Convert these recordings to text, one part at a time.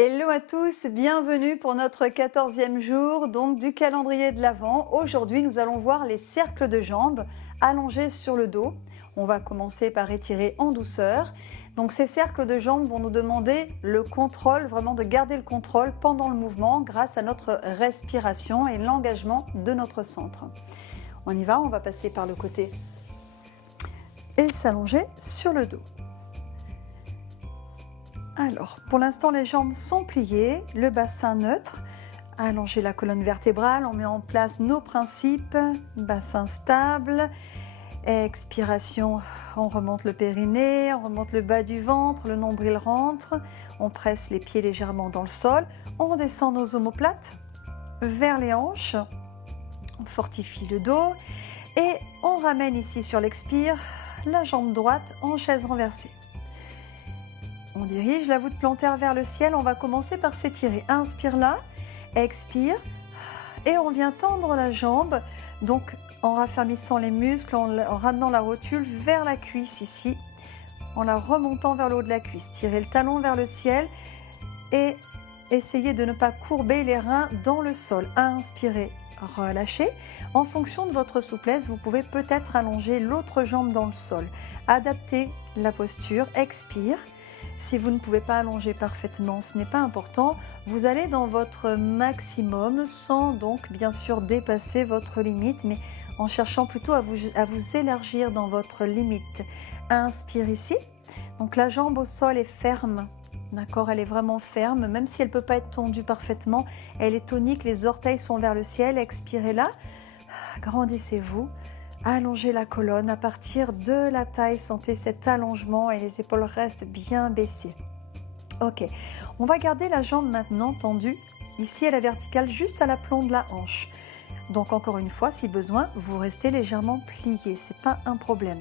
Hello à tous, bienvenue pour notre 14e jour donc du calendrier de l'Avent. Aujourd'hui, nous allons voir les cercles de jambes allongés sur le dos. On va commencer par étirer en douceur. Donc ces cercles de jambes vont nous demander le contrôle, vraiment de garder le contrôle pendant le mouvement grâce à notre respiration et l'engagement de notre centre. On y va, on va passer par le côté et s'allonger sur le dos. Alors, pour l'instant, les jambes sont pliées, le bassin neutre, allonger la colonne vertébrale, on met en place nos principes, bassin stable, expiration, on remonte le périnée, on remonte le bas du ventre, le nombril rentre, on presse les pieds légèrement dans le sol, on descend nos omoplates vers les hanches, on fortifie le dos et on ramène ici sur l'expire la jambe droite en chaise renversée. On dirige la voûte plantaire vers le ciel, on va commencer par s'étirer. Inspire là, expire et on vient tendre la jambe, donc en raffermissant les muscles, en ramenant la rotule vers la cuisse ici, en la remontant vers le haut de la cuisse. Tirez le talon vers le ciel et essayez de ne pas courber les reins dans le sol. Inspirez, relâchez. En fonction de votre souplesse, vous pouvez peut-être allonger l'autre jambe dans le sol. Adaptez la posture, expire. Si vous ne pouvez pas allonger parfaitement, ce n'est pas important. Vous allez dans votre maximum sans donc bien sûr dépasser votre limite, mais en cherchant plutôt à vous élargir dans votre limite. Inspire ici. Donc la jambe au sol est ferme. D'accord, elle est vraiment ferme, même si elle ne peut pas être tendue parfaitement. Elle est tonique, les orteils sont vers le ciel. Expirez là. Grandissez-vous. Allongez la colonne à partir de la taille, sentez cet allongement et les épaules restent bien baissées. Ok, on va garder la jambe maintenant tendue, ici à la verticale, juste à l'aplomb de la hanche. Donc encore une fois, si besoin, vous restez légèrement plié, ce n'est pas un problème.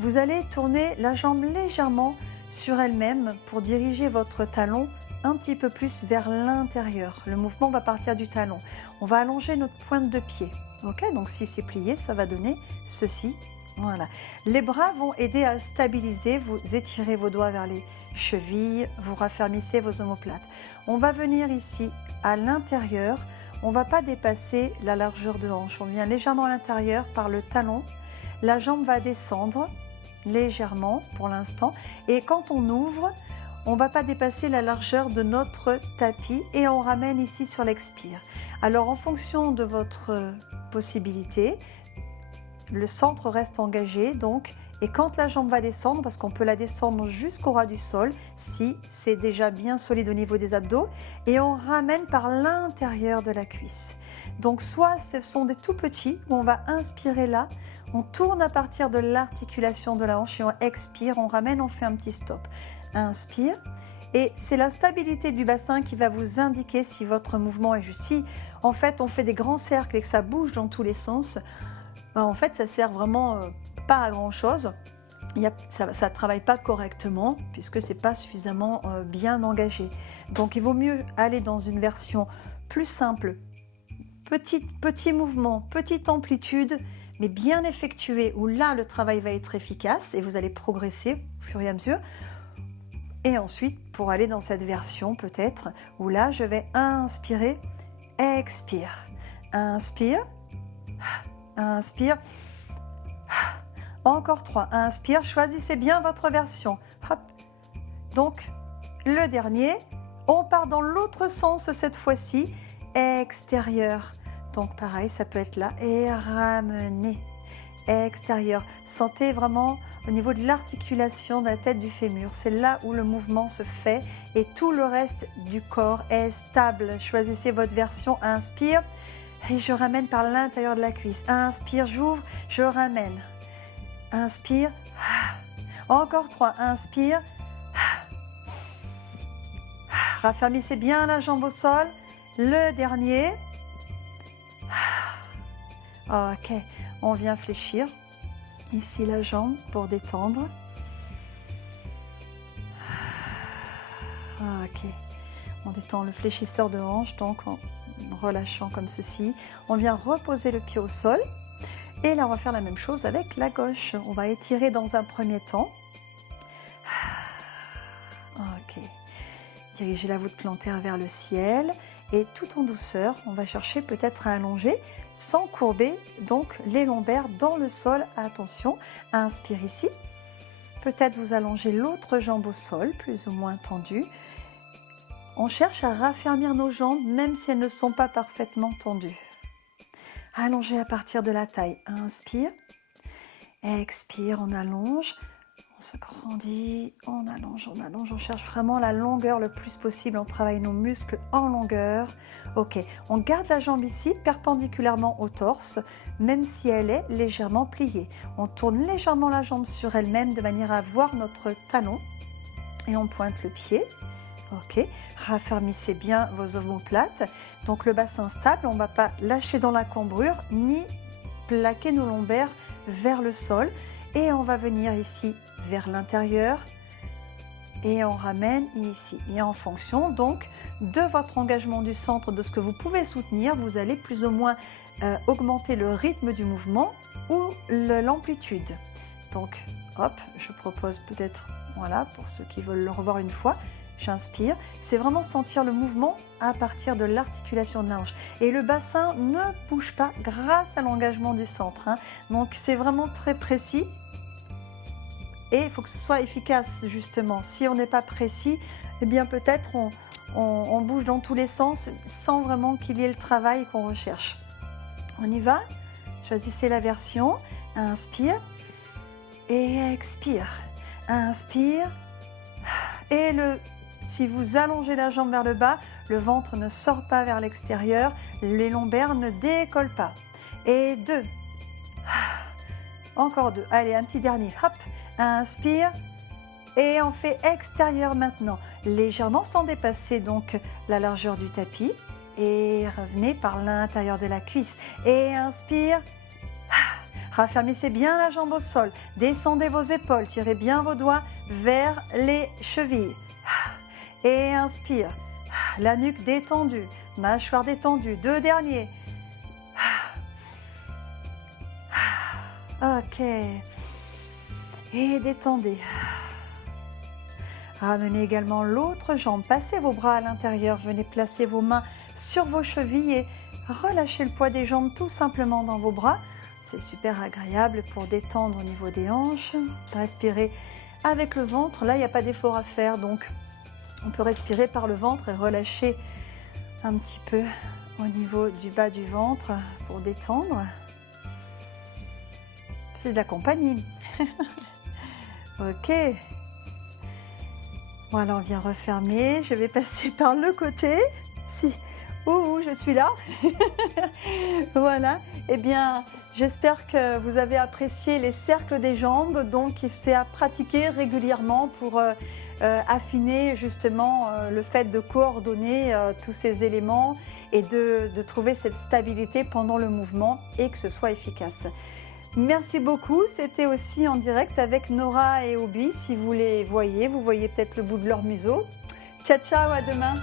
Vous allez tourner la jambe légèrement sur elle-même pour diriger votre talon un petit peu plus vers l'intérieur. Le mouvement va partir du talon. On va allonger notre pointe de pied. Ok, donc si c'est plié, ça va donner ceci. Voilà. Les bras vont aider à stabiliser. Vous étirez vos doigts vers les chevilles, vous raffermissez vos omoplates. On va venir ici à l'intérieur. On ne va pas dépasser la largeur de hanche. On vient légèrement à l'intérieur par le talon. La jambe va descendre légèrement pour l'instant. Et quand on ouvre, on ne va pas dépasser la largeur de notre tapis et on ramène ici sur l'expire. Alors en fonction de votre possibilité, le centre reste engagé donc, et quand la jambe va descendre, parce qu'on peut la descendre jusqu'au ras du sol, si c'est déjà bien solide au niveau des abdos, et on ramène par l'intérieur de la cuisse. Donc soit ce sont des tout petits, où on va inspirer là, on tourne à partir de l'articulation de la hanche et on expire, on ramène, on fait un petit stop. Inspire. Et c'est la stabilité du bassin qui va vous indiquer si votre mouvement est juste. Si en fait on fait des grands cercles et que ça bouge dans tous les sens, en fait ça sert vraiment pas à grand chose. Ça ne travaille pas correctement puisque c'est pas suffisamment bien engagé. Donc il vaut mieux aller dans une version plus simple, petit mouvement, petite amplitude, mais bien effectué, où là le travail va être efficace et vous allez progresser au fur et à mesure. Et ensuite, pour aller dans cette version peut-être, où là, je vais inspirer, expire. Inspire, inspire. Encore 3. Inspire, choisissez bien votre version. Hop. Donc, le dernier, on part dans l'autre sens cette fois-ci, extérieur. Donc pareil, ça peut être là, et ramener. Extérieur. Sentez vraiment au niveau de l'articulation de la tête du fémur. C'est là où le mouvement se fait et tout le reste du corps est stable. Choisissez votre version. Inspire et je ramène par l'intérieur de la cuisse. Inspire, j'ouvre, je ramène. Inspire. Encore 3. Inspire. Raffermissez bien la jambe au sol. Le dernier. Ok. On vient fléchir ici la jambe pour détendre. Ok. On détend le fléchisseur de hanche, donc en relâchant comme ceci. On vient reposer le pied au sol. Et là, on va faire la même chose avec la gauche. On va étirer dans un premier temps. Ok. Dirigez la voûte plantaire vers le ciel et tout en douceur, on va chercher peut-être à allonger sans courber donc les lombaires dans le sol. Attention, inspire ici. Peut-être vous allongez l'autre jambe au sol, plus ou moins tendue. On cherche à raffermir nos jambes, même si elles ne sont pas parfaitement tendues. Allongez à partir de la taille. Inspire. Expire, on allonge. On se grandit, on allonge, on allonge. On cherche vraiment la longueur le plus possible. On travaille nos muscles en longueur. Ok, on garde la jambe ici, perpendiculairement au torse, même si elle est légèrement pliée. On tourne légèrement la jambe sur elle-même de manière à voir notre talon. Et on pointe le pied. Ok, raffermissez bien vos omoplates. Donc le bassin stable, on ne va pas lâcher dans la cambrure, ni plaquer nos lombaires vers le sol. Et on va venir ici vers l'intérieur et on ramène ici. Et en fonction donc de votre engagement du centre, de ce que vous pouvez soutenir, vous allez plus ou moins augmenter le rythme du mouvement ou l'amplitude. Donc hop, je propose peut-être, voilà, pour ceux qui veulent le revoir une fois, j'inspire. C'est vraiment sentir le mouvement à partir de l'articulation de la hanche. Et le bassin ne bouge pas grâce à l'engagement du centre. Donc c'est vraiment très précis. Et il faut que ce soit efficace justement. Si on n'est pas précis, eh bien peut-être on bouge dans tous les sens sans vraiment qu'il y ait le travail qu'on recherche. On y va. Choisissez la version. Inspire et expire. Inspire. Et si vous allongez la jambe vers le bas, le ventre ne sort pas vers l'extérieur, les lombaires ne décollent pas. Et 2. Encore 2. Allez, un petit dernier. Hop. Inspire et on fait extérieur maintenant, légèrement sans dépasser donc la largeur du tapis et revenez par l'intérieur de la cuisse et inspire, raffermissez bien la jambe au sol, descendez vos épaules, tirez bien vos doigts vers les chevilles et inspire, la nuque détendue, mâchoire détendue, 2 derniers. Ok. Et détendez. Ramenez également l'autre jambe. Passez vos bras à l'intérieur. Venez placer vos mains sur vos chevilles et relâchez le poids des jambes tout simplement dans vos bras. C'est super agréable pour détendre au niveau des hanches. Respirez avec le ventre. Là, il n'y a pas d'effort à faire. Donc, on peut respirer par le ventre et relâcher un petit peu au niveau du bas du ventre pour détendre. C'est de la compagnie. Ok, voilà, on vient refermer. Je vais passer par le côté. Si, je suis là. Voilà, eh bien, j'espère que vous avez apprécié les cercles des jambes. Donc, c'est à pratiquer régulièrement pour affiner justement le fait de coordonner tous ces éléments et de trouver cette stabilité pendant le mouvement et que ce soit efficace. Merci beaucoup, c'était aussi en direct avec Nora et Obi, si vous les voyez, vous voyez peut-être le bout de leur museau. Ciao, ciao, à demain.